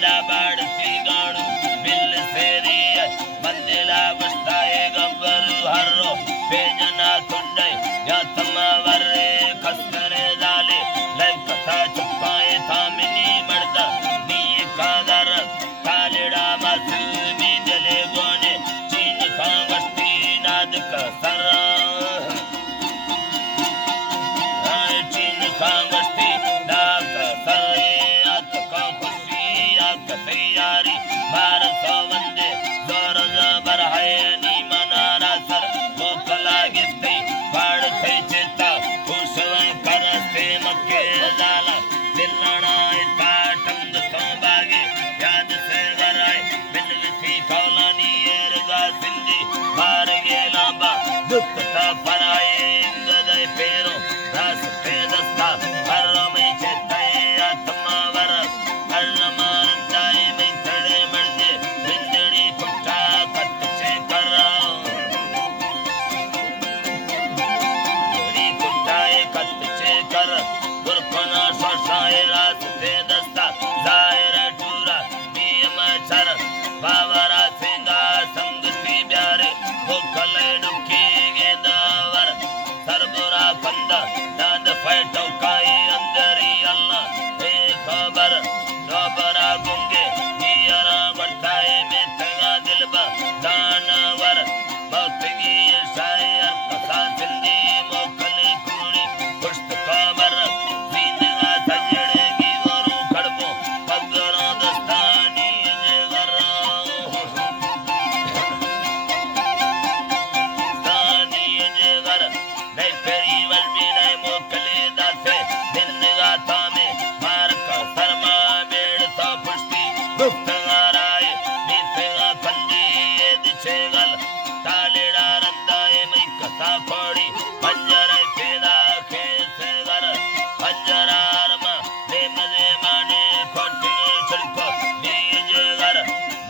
बाड़ा बाड़ती गाणु बिल सेरी मंदिला गुस्ताए गब्बर हर्रो पेजना तुंडे या तमावरे कस्तरे जाले लाइव कथा चुप्पाए थामिनी मर्दा नी कादर तालिड़ा मासु मीदले गोने चीन कांगस्ती नाद का सरा चीन कांगस्ती नाद का सरे आत का खुशी आत तैयारी भारत वंदे जोर जबर है नी मनारा सर मोकला गिस्ती बाड़ थे चेता खुशवा करस्ते मक्के जाला दिलना इता टंग तो बागे याद से गराए बिन विथी कौलानी एरगा सिंधी बार गे लांबा दुखता पराए इंगदे पेरो रास पे दस्ता हर में चेते आत्मा वर हर मान जाए में तड़े मर्दे बिंदड़ी पुट्टा कट से कराओ बड़ी पुट्टाए कट से कर गुरपना सोसाए रास पे दस्ता जाहिर टूरा नियम चर बावरा सिंगा संगति प्यारे भूखले दुखी गेदावर सरबुरा कंदा दाद फैटो काई अंदरी अल्लाह हे खबर रोबरा गुंगे नियरा वर्ताए में तगा दिलबा दानवर भक्ति शायर कसा सिंधी मोकली कूड़ी पुष्ट खबर सीनगा सजड़े की वरु खड़बो पगरो दस्तानी जेवर दानी जेवर नहीं फेरी वल्बी नहीं मोकली दासे दिलगा तामे मार का शर्मा बेड़ सा पुष्टि गुप्त गाराए बीतेगा कंदी ये दिछेगल तालेड़ा रंदाए मई कथा फोड़ी पंजर फेदा खेसे घर पंजरा रमा ले मजे माने खोटे छिड़को बीजे घर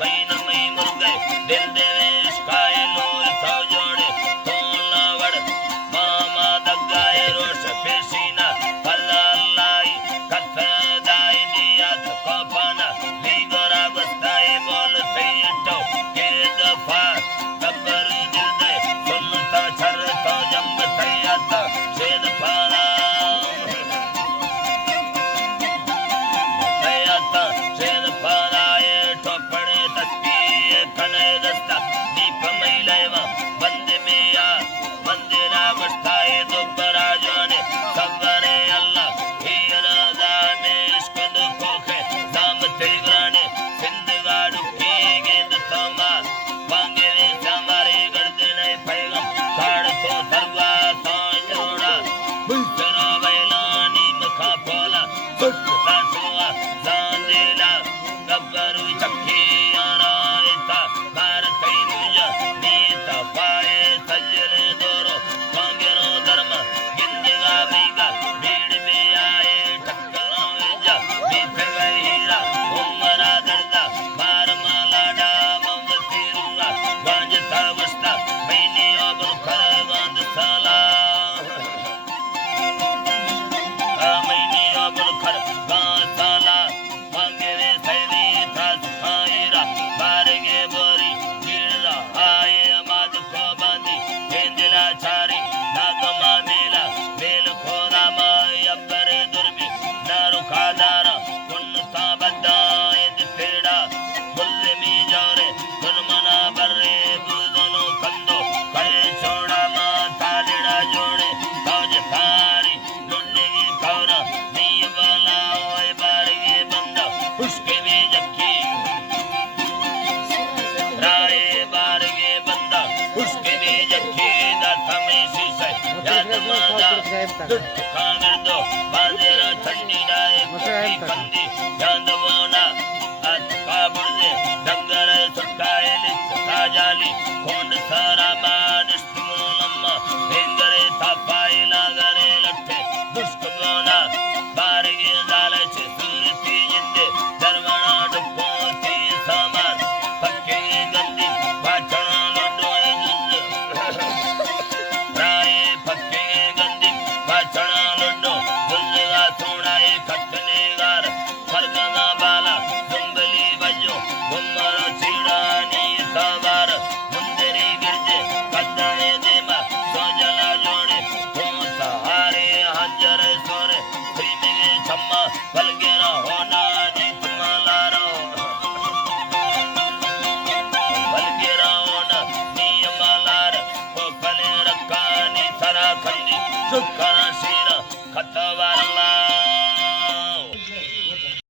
बैन मई मुर्गे दिल देवेश काए लोर था जोड़े तोला वड़ मामा दगाए रोश पेशीना कल्ला लाई कथा दाई दिया को पाना लीगोरा बस्ताए बोल सैटो के दफा गब्बर दिल दे सुनता छर तो जंग तैयाता शेद पाला तैयाता शेद पालाए टोपड़े तस्ती कने दस्ता दीप मैलेवा बंद में या मंदिरा बस्ताए दोबरा जोने सवरे अल्लाह हीरा दाने इश्क दुखोखे दाम तेगराने सिंधगाड़ू की गेंद तमा वांगे हमारे गर्दने पैगम साड़ तो सरवा जोड़ा बुलचरा बैलानी मखा पोला सुटता सुआ जांदेला गब्बरू चक्की आरायता भारत मुझा नीता पाए सजरे दोरो कांगेरो धर्म गिंदगा बीगा भीड़ में आए टक्करों जा बीत गए हीरा उमरा दर्दा बार मालाडा मवती रूंगा गांजता बस्ता मैंने अब खर गांध साला मैंने अब खर गांध साला मांगे वे सैदी था सुखाईरा बारगे बोरी गिरा आए माद को बांधी गेंदला चारी नागमा मेला मेल खोदा माय अब्बरे दुर्बी नारू खादारा उन्नता बद्दा इंद तेड़ा बुल्ले मी जारे गुनमना बर्रे बुदनो कंदो कहे छोड़ा मां तालिड़ा जोड़े ताज थारी लुंडे की खौरा नी वाला ओए बारगे बंदा उसके भी जक्की राय बारगे बंदा उसके भी जक्की दा थमे सीसे याद मादा दुख खागर दो बाजेरा ठंडी डाए कुटी कंदी